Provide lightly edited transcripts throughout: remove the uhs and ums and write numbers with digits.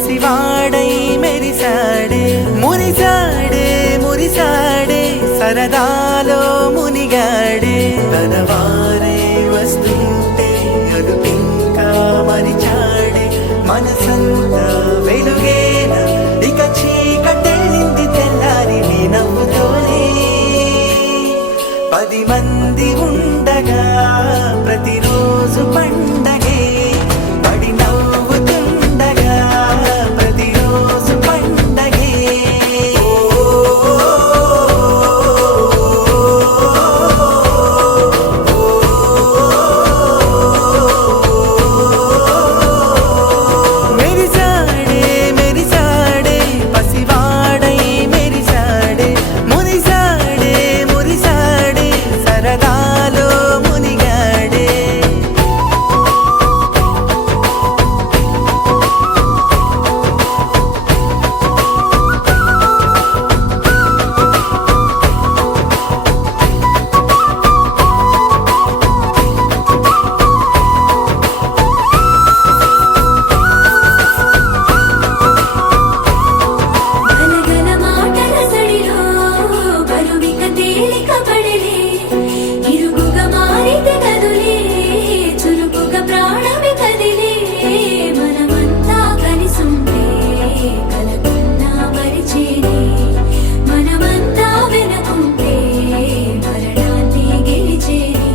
పసివాడై మెరిసాడే మురిసాడే మురిసాడే సరదాలో మునిగాడే తన వారే వస్తుంటే అదుపింకా మరిచాడే మనసంతా వెలుగేన ఇక చీకటెళ్ళింది తెల్లారి నీ నవ్వుతోనే 10 మంది ఉండగా ప్రతిరోజు పండగే పడి నవ్వుతుండగా ప్రతిరోజు పండగే మెరిసాడే మెరిసాడే పసివాడై మెరిసాడే మురిసాడే మురిసాడే సరదాలో మునిగాడే గలగల మాటల సడిలో బరువిక తేలిక పడలే ఇరుగుగా మారితే కదులే చురుకుగా ప్రాణమి కదిలే మనమంతా కలిసుంటే కలకున్నా మరిచేనే మనమంతా వెనకుంటే మరణాన్ని గెలిచేనే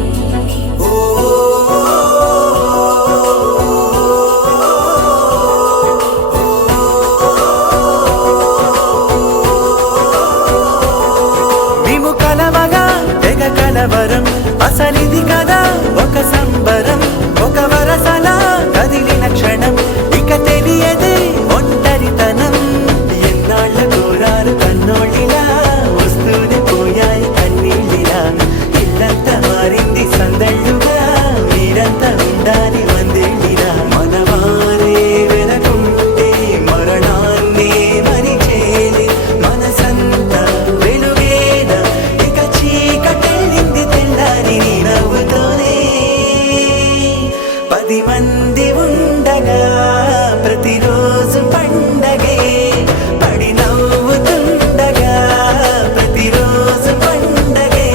మేము కలవగా తెగ కలవరం అసలిది కదా ఒక సంబరం ఒక వరసలా కదిలిన క్షణం ఇక తెలియదే ఒంటరితనం ఎన్నాళ్ళ కోరారు కన్నోళ్ళిలా వస్తూనే పోయాయి కన్నీళ్ళిలా ఇల్లంతా మారింది సందళ్ళుగా మీరంతా ఉండాలి వందేళ్ళిలా మనవారే వెనకుంటే మరణాన్ని మరిచేది మనసంతా వెలుగేన ఇక చీకటెళ్ళింది తెల్లారి నీ నవ్వుతోనే 10 మంది ఉండగా ప్రతిరోజు పండగే పడి నవ్వుతుండగా ప్రతిరోజు పండగే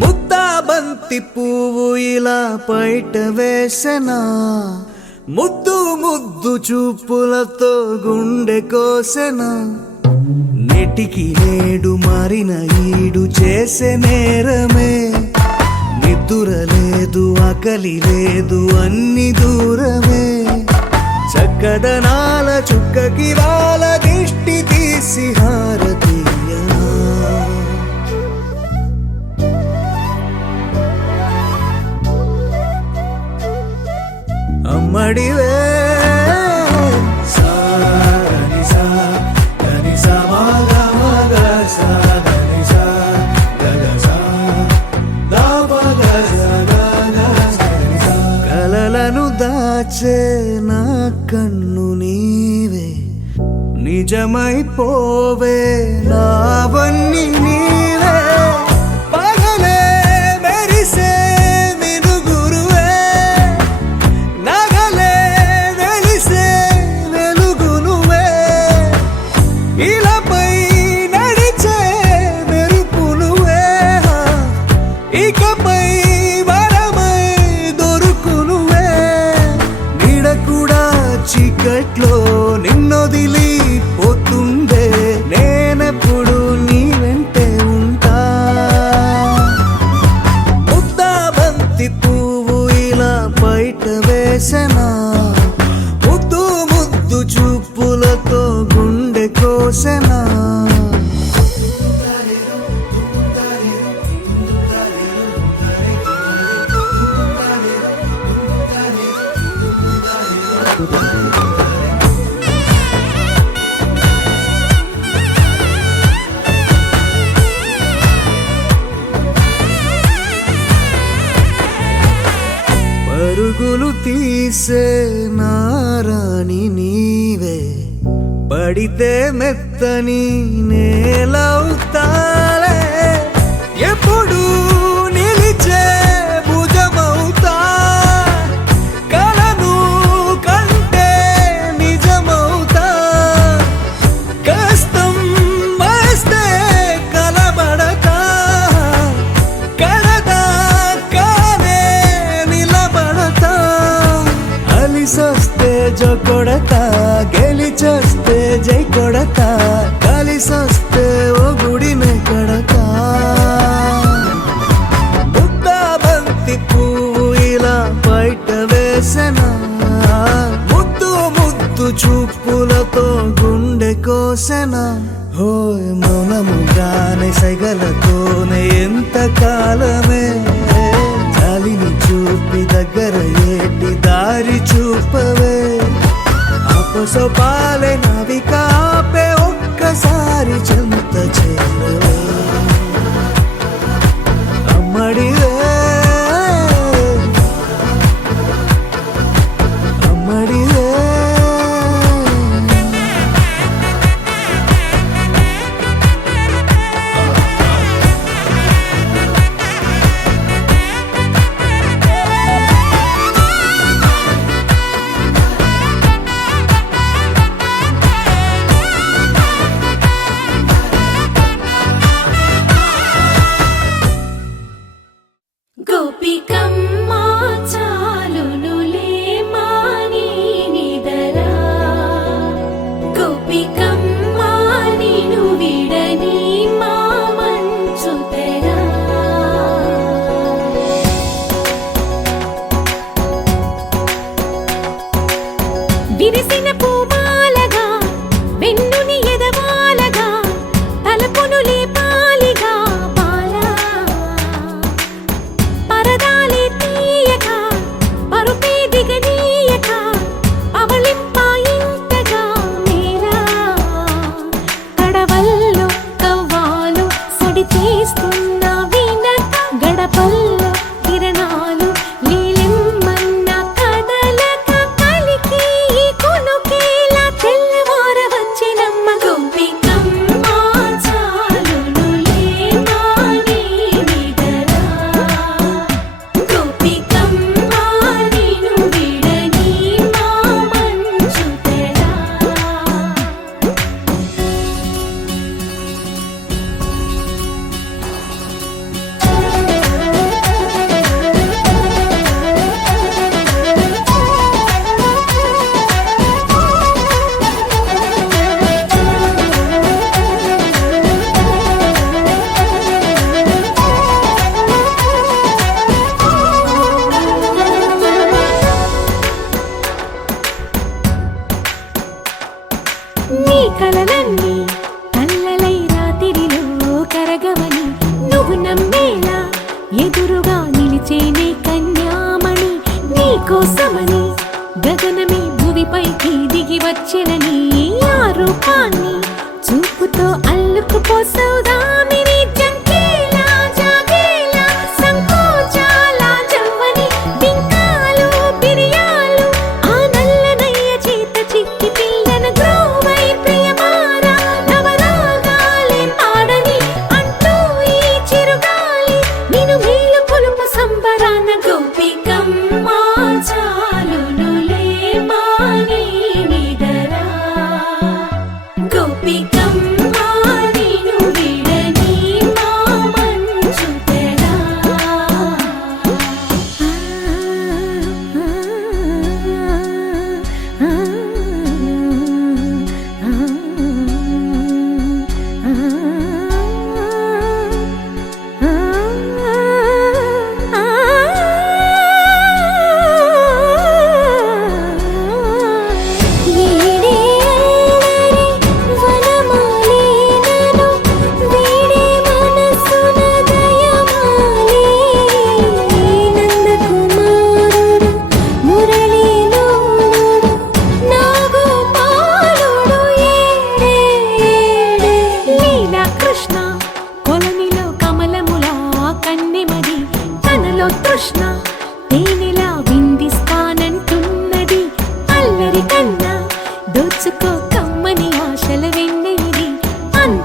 ముద్దా బంతి పువ్వు ఇలా బయట వేసెనా ముద్దు ముద్దు చూపులతో గుండె కోసెనా నెటికి నేడు మారిన ఈడు చేసే నేరమే నిద్దుర లేదు ఆకలి లేదు అన్ని దూరమే చక్కదనాల చుక్కకి వాళ్ళ దిష్టి తీసి హారతీయనా అమ్మడివే కలలను దాచే నా కన్ను నీవే నిజమైపోవే నావన్నీ నీవే పగలే మెరిసే మినుగురువే నగలే వెలిసే వెలుగునువే ఇలాపై నడిచే మెరుపునువే ఇకపై వరమై దొరుకునువే నీడ కూడా చీకట్లో నిన్నొదిలి పోతుందే నేనెప్పుడు నీ వెంటే ఉంటా ముద్దా బంతి పువ్వు ఇలా బయట వేసెనా ముద్దు ముద్దు చూపులతో గుండె కోసెనా పరుగులు తీసే నారాణి నీవే, పడితే మెత్తని నేలవుతాలే, ఎప్పుడు నిలిచే భుజమవుతా, కలను కంటే నిజమవుతా, కష్టం వస్తే కలబడతా, కడదాకానే నిలబడతా, అలిసొస్తే జో కొడతా, గెలిచొస్తే జై కొడతా, కలిసొస్తే ఓ గుడినే కడతా. ముద్దా బంతి పువ్వు ఇలా బయట వేసెనా, ముద్దు ముద్దు చూపులతో గుండె కోసెనా, హోయ్ మౌనముగానే సైగలతోనే ఎంత కాలమే, జాలిని చూపి దగ్గర ఏటి దారి చూపవే, అపసొపాలే నవికాపే ఒక్కసారి చెంత చేరవే, అమ్మడివే అమ్మడివే. గోపికమ్మ చాలునులే మాని నిదరా, గోపికమ్మ నిను విడని మా మంచు తెరా. విరిసిన పూమాలగా వెన్నుని ఎదవాలగా, తలపును లేపాలిగా బాలా, పరదాలే తీయక పరుపే దిగనీయక, అవలింపాయింతగా మేరా, కడవల్లో కవ్వాలు సడి చేస్తున్న వినక, గడపల్లో కిరణాలు నీలిమ్మన్న కదలక, కలికి ఈ కునుకేలా తెల్లవార వచ్చినమ్మ. గోపికమ్మ చాలునులే మాని నిదరా, గోపికమ్మ నిను విడని మా మంచు తెరా. నీ కలలన్నీ కల్లలై రాత్రిలో కరగవని, నువ్వు నమ్మేలా ఎదురుగా నిలిచేనే కన్యామణి, నీ కోసమని గగనమే భువిపైకి దిగి వచ్చెనని, ఆ రూపాన్ని చూపుతో అల్లుకుపోసౌదామిని, జంకేలా జాగేలా సంకోచాల జవ్వని, బింకాలు బిరియాలు ఆ నల్లనయ్య చేత చిక్కి పిల్లన గ్రోవై ప్రియమారా, నవరాగాలే పాడని అంటూ ఈ చిరుగాలి నిను మేలు పొలుపు సంబరాన. గోపికమ్మ చాలునులే మాని నిదరా, గోపికమ్మ నిను విడని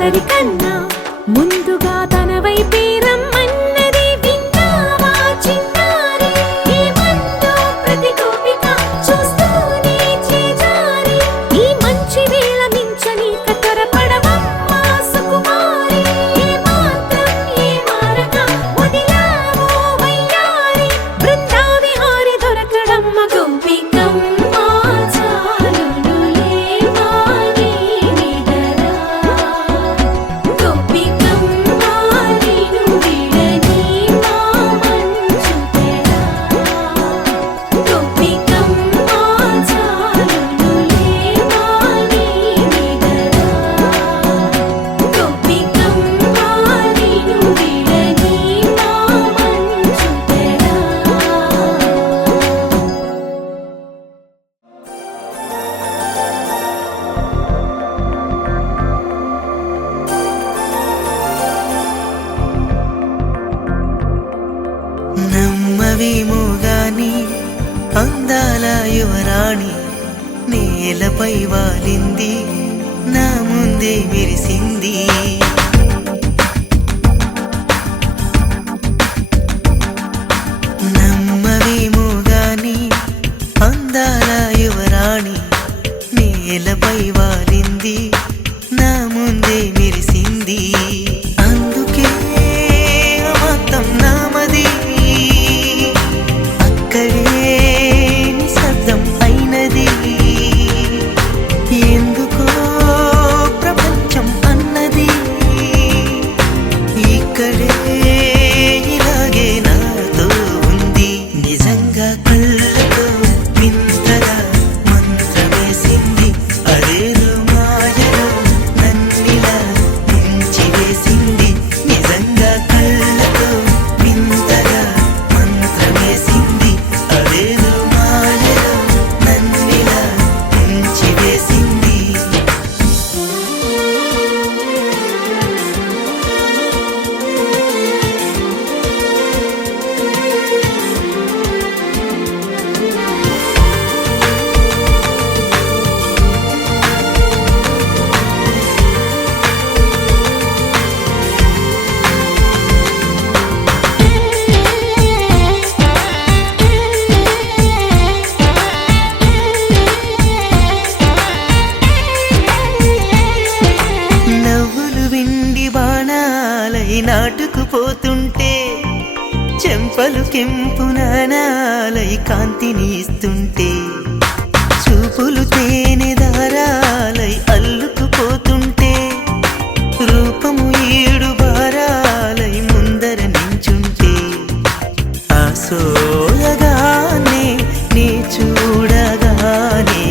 అందరికన్నా ముందుగా తన వైపే రమ్మన్నది విన్నావా చిన్నారి? ఏమందో ప్రతి గోపిక చూస్తూనే చేజారి. ఈ మంచి వేళ మించని కతరపడవమ్మా సుకుమారి. ఏ మాత్రం ఏ మారక వదిలావో వయ్యారి. బృందావిహారి దొరకడమ్మ గోపికమ్మ చాలునులే మాని నిదరా. గోపికమ్మ నిను విడని మా మంచు తెరా. గోపికమ్మ చాలునులే మాని నిదరా. గోపికమ్మ నిను విడని మా మంచు తెరా. నమ్మవేమో గాని అందాల యువరాణి నేలపై వాలింది, నా ముందే మెరిసింది. నమ్మవేమో గాని అందాల యువరాణి నేలపై వాలింది, నా ముందే మెరిసింది. అందుకే మొత్తం నామది, అక్కడే నిశ్శబ్దం అయినది. ఎందుకో ప్రపంచం అన్నది ఇక్కడే ఇలాగే నాతో ఉంది. నిజంగా కళ్ళతో వింతగా మంత్రమేసింది, అదేదో మాయలో నన్నిలా ముంచివేసింది. నిజంగా కళ్ళతో వింతగా మంత్రమేసింది, అదేదో మాయలో నన్నిలా ముంచివేసింది. నవ్వులు విండి బాణాలై నాటుకుపోతుంటే, చెంపలు కెంపు నాణాలై కాంతిని ఇస్తుంటే, చూపులు తేనె దారాలై అల్లుకుపోతుంటే, రూపము ఏడు బారాలై ముందర నించుంటే, ఆ సోయగానే నీ చూడగానే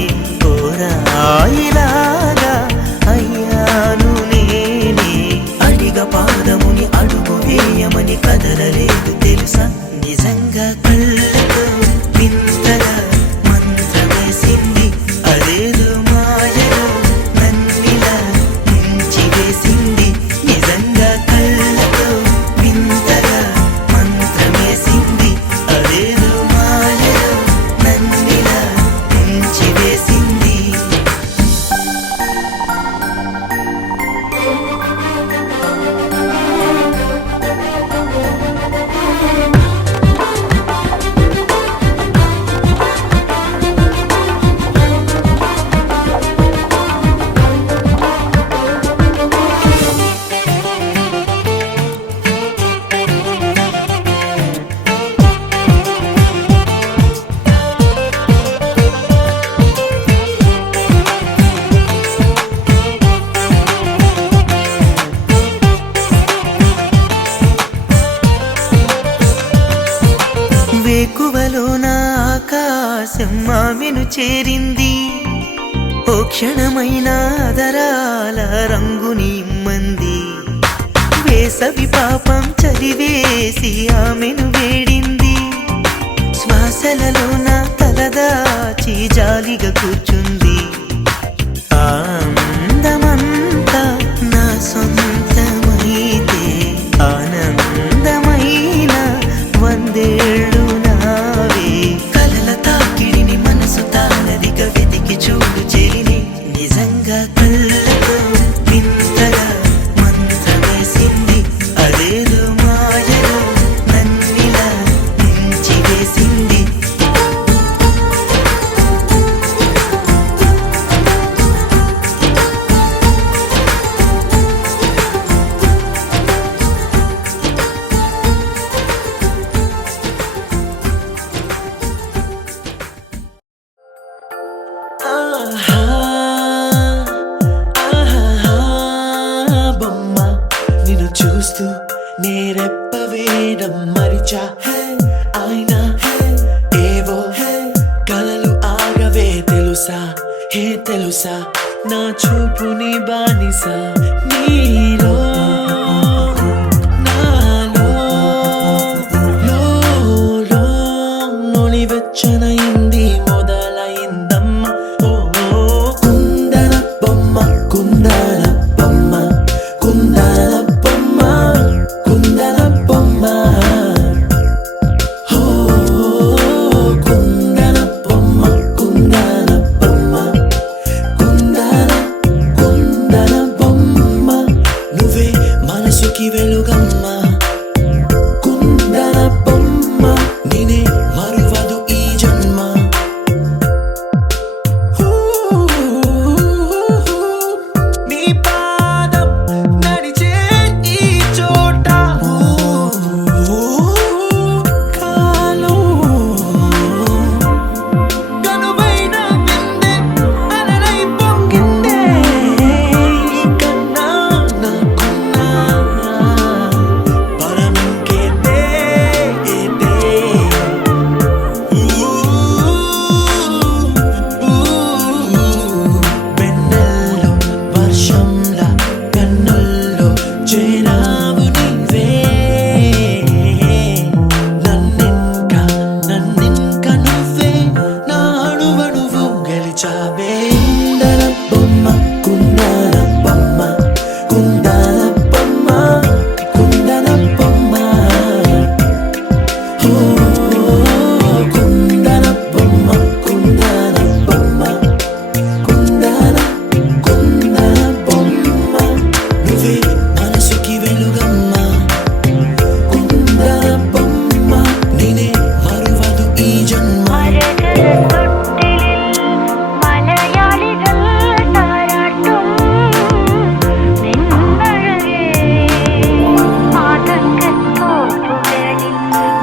ఓరాయిలాగా అయ్యాను నేనే. అడిగ పాదముని అడుగు వేయమని కదలలేదు తెలుసా. నిజంగా కళ్ళతో వింతగా మంత్రమేసింది, అదేదో మాయలో నన్నిలా ముంచివేసింది. నిజంగా కళ్ళతో వింతగా మంత్రమేసింది, అదేదో మాయలో నన్నిలా ముంచివేసింది. వేకువలో నా ఆకాశం ఆమెను చేరింది, ఓ క్షణమైన ఆదరాల రంగుని ఇమ్మంది. వేసవి పాపం చదివేసి ఆమెను వేడింది, శ్వాసలలో నా తలదాచి జాలిగా కూర్చుంది. ఆ అందమంతా నా సొంతమైతే ఆనందమైన వందేళ్ళు నావే. కలల తాకిడిని మనసు తానదిగా వెతికి చూడు చెలిని. నిజంగా కళ్ళతో వింతగా చూస్తూ నేరెప్ప వేయడం మరిచా అయినా ఏవో కలలు ఆగవే తెలుసా తెలుసా నా చూపుని బానిస నీలో నాలో లో నొలివెచ్చనైంది మొదలైందమ్మ ఓ కుందన బొమ్మ కుందన బొమ్మ కుందన బొమ్మ కుందన బొమ్మ ఓ కుందన బొమ్మ కుందన బొమ్మ కుందన బొమ్మ నువ్వే మనసుకి వెలుగమ్మ కుందన బొమ్మ నేనే మరువదు ఈ జన్మ నీ పాదం నడిచే ఈ చోట కాలం కనువైన విందే అలలై పొంగిందే కన్నా నాకున్నా పరమింకేదే వెన్నెల్లో వర్షంలా కన్నుల్లో చేరావు నీవే నన్నింక నువ్వే నా అణువణువు గెలిచావే కుందన బొమ్మ కుందన బొమ్మ కుందన బొమ్మ కుందన బొమ్మ ఓ కుందన బొమ్మ కుందన బొమ్మ కుందన బొమ్మ నువ్వే మనసుకి వెలుగమ్మ కుందన బొమ్మ నేనే మరువదు ఈ జన్మ മലയാളികൾ താരാട്ടും നിന്നഴകേ മാതങ്കത്തോടുകളിൽ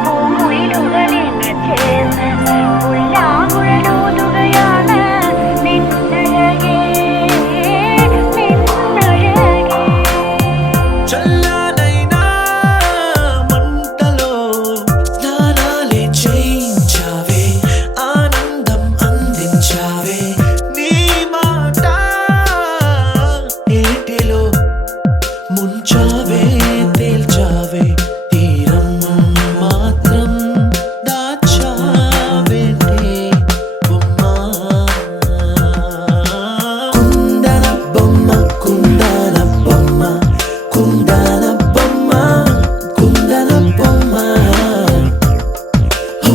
പൂമുയിലുകളിൽ ചേർന്ന് ഉല്ലാകുഴലൂതുകയാണ് നിന്നഴകേ നിന്നഴകേ చల్లనైనా మంటలో స్నానాలే చేయించావే ఆనందం అందించావే నీ మాట ఏటిలో ముంచావే తేల్చావే తీరం మాత్రం దాచావేంటే బొమ్మ కుందన బొమ్మ కుందన బొమ్మ కుందన బొమ్మ కుందన బొమ్మ ఓ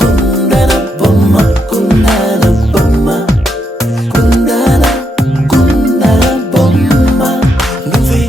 కుందన బొమ్మ కుందన బొమ్మ కుందన బొమ్మ నువ్వే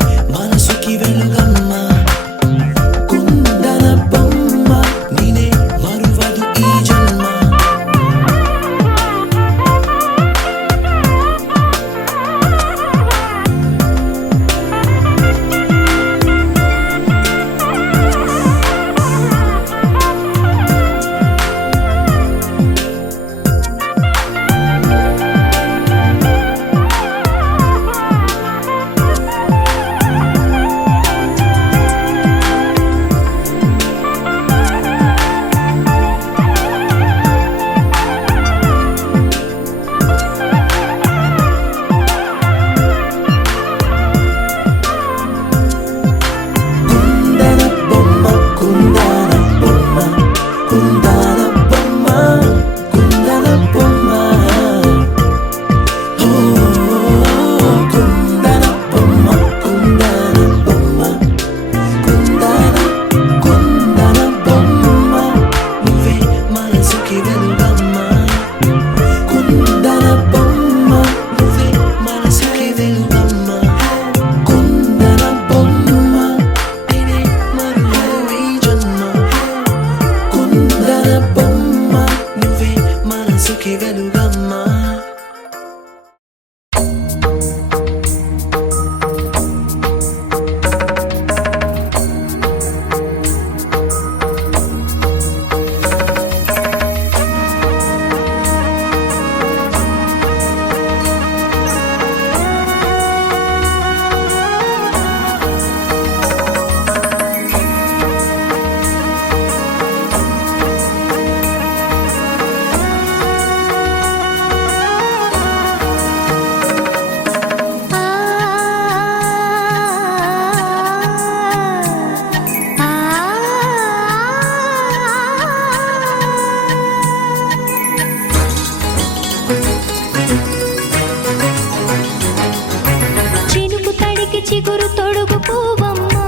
తడికి చిగురు తొడుగు పువ్వమ్మా,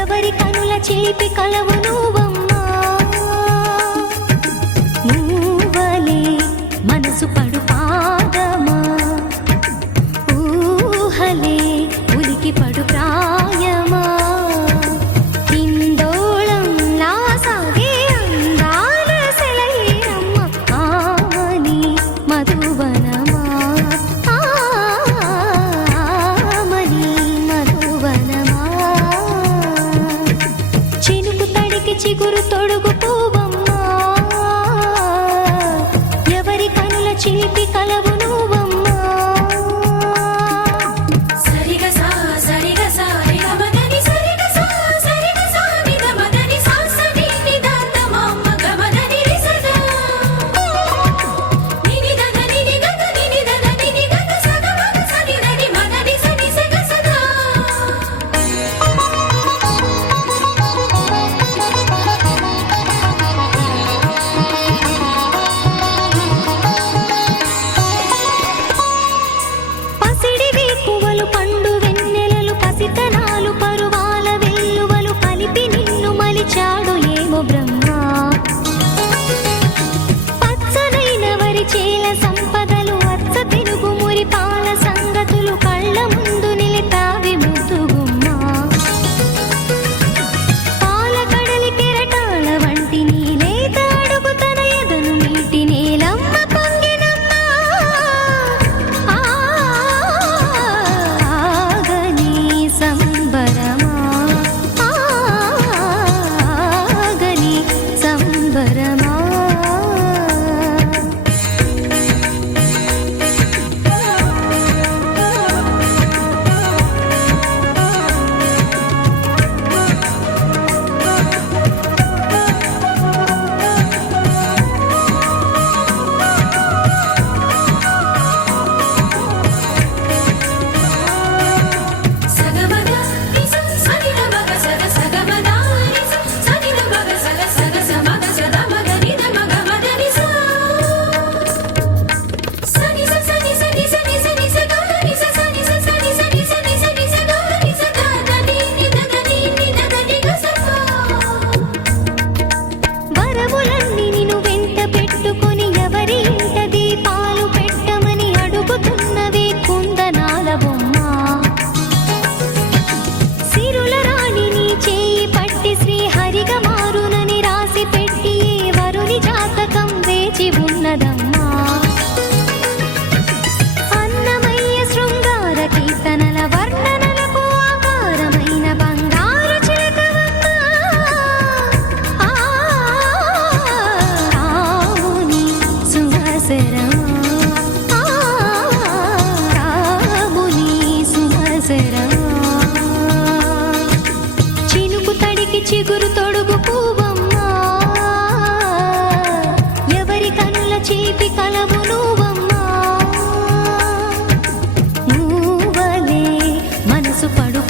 ఎవరి కనుల చిలిపి కలవు నువ్వమ్మా. నువ్వలే మనసు పడు పాదమా, ఊహలే ఉలికి పడు ప్రాయమా. ఇందోళంలా సాగే అందాల సెలయేరమ్మ, ఆమని మధువనమా, ఆమని మధువనమా. చినుకు తడికి చిగురు తొడుగు పువ్వమ్మా, ఎవరి కనుల చిలిపి కలవు నువ్వమ్మా. సరిగసా సరిగసా రిగమదని సరిగసా సరిగసా నిగమదని సాసని నిదాత మమ్మ గమదని రిసదా నినిదద నినిగద నినిదద నినిగద సగమగ సనిదని మదని సని సగసదా. పసిడి వేకువలు పండు వెన్నెలలు పసితనాలు పరువాల వెల్లువలు కలిపి నిన్ను మలిచాడు ఏమో బ్రహ్మ. పచ్చనైన వరి చేల సంపదలు అచ్చ తిరుగు మురి పాల సంగతులు కళ్ళ ముందు నిలిపావి ముద్దుగుమ్మా. పాల కడలి కెరటాల వంటి నీలేత అడుగు తన ఎదను నీటి నేలమ్మ పొంగినమ్మా. ఆగని సంబరమా, ఆగని సంబరమా. సగమద నిస సనిదమగ సగ సగమద నిస సనిదమగ సగ సగ సమగ సదమగ నిదమగ మదని సా సని స సని సని సని సని స గ నిస సని స సని సని సని సని స గ నిస ద ద ని నిదద ని నిదద ని గ స ప. వరములన్నీ నిన్ను వెంట పెట్టుకొని ఎవరి ఇంట దీపాలు పెట్టమని అడుగుతున్నవే కుందనాల బొమ్మ. సిరుల రాణి నీ చేయి పట్టి శ్రీహరిగా మారునని రాసి పెట్టి ఏ వరుని జాతకం వేచి ఉన్నదమ్మా. అన్నమయ్య శృంగార కీర్తనల వర్ణనలకు ఆకారమైన బంగారు చిలకవమ్మా. రాముని సుమసరమా, రాముని సుమసరమా. చినుకు తడికి చిగురు తొడుగు పువ్వమ్మా, ఎవరి కనుల చీపి కలవు నువ్వమ్మా. నువ్వలే మనసు పడు